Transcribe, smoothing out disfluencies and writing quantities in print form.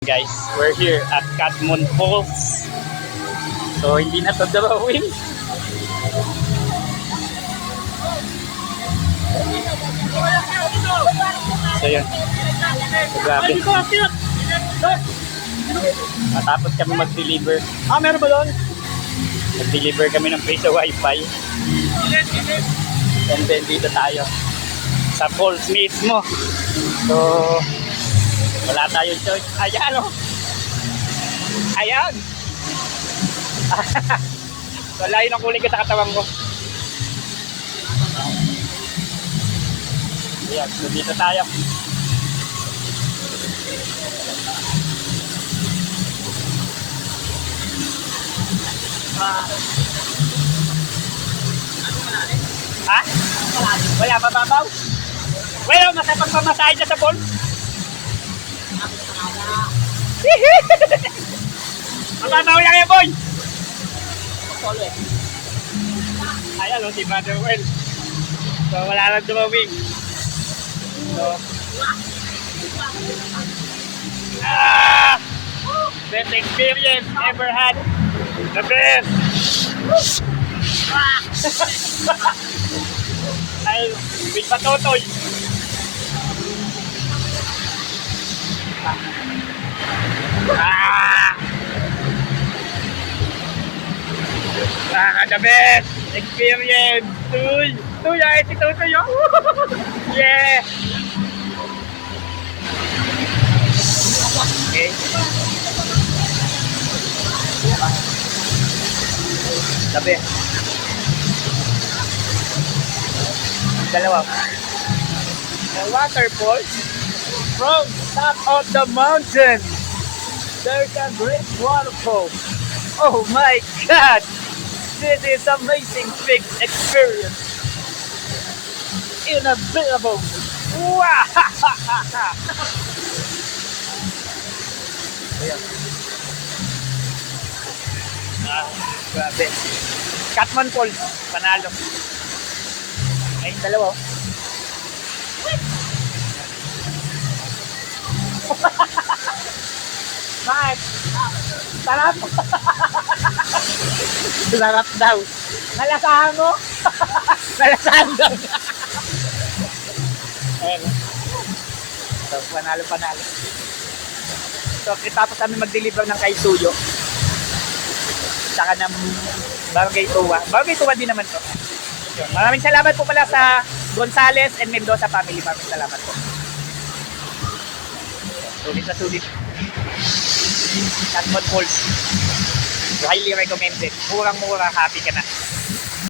Guys, we're here at Catmon Falls. So hindi na to drawing. So yun. So, grabe. Matapos kami mag-deliver. Meron ba doon? Mag-deliver kami ng free sa wifi. And then dito tayo sa falls mismo. So wala tayong choice. Ayan o. Ayan. Wala yun ang kuling ko sa katawan ko. Ayan, so dito tayo. Ha? Wala, mababaw? Wala, masapag pamasahe dyan sa falls. Mababaw lang yan, boy! Ayan o, si Brother Well. So, wala lang dumawing. So, best experience ever had. The best! Ay, with patotoy. The best experience. Tuy ay si Tutoy. Yeah. Okay. Tabi. Dalawa. The waterfall from top of the mountain. There's a great waterfall. Oh my God! This is amazing big experience. Unavailable. Wow! Ayan. Grabe. Catmon Falls, panalo. Ay, dalawa. Bakit? Sarap. Sarap daw. Nalasahan mo? Nalasahan daw. Ayan. So, panalo. So, tapos kami mag-deliver ng kay Suyo. Saka ng Barangay Tuwa. Barangay Tuwa din naman to. So, maraming salamat po pala sa Gonzales and Mendoza family. Maraming salamat po. Sulit na sulit. Catmon Falls. Highly recommended. Murang-mura, happy ka na.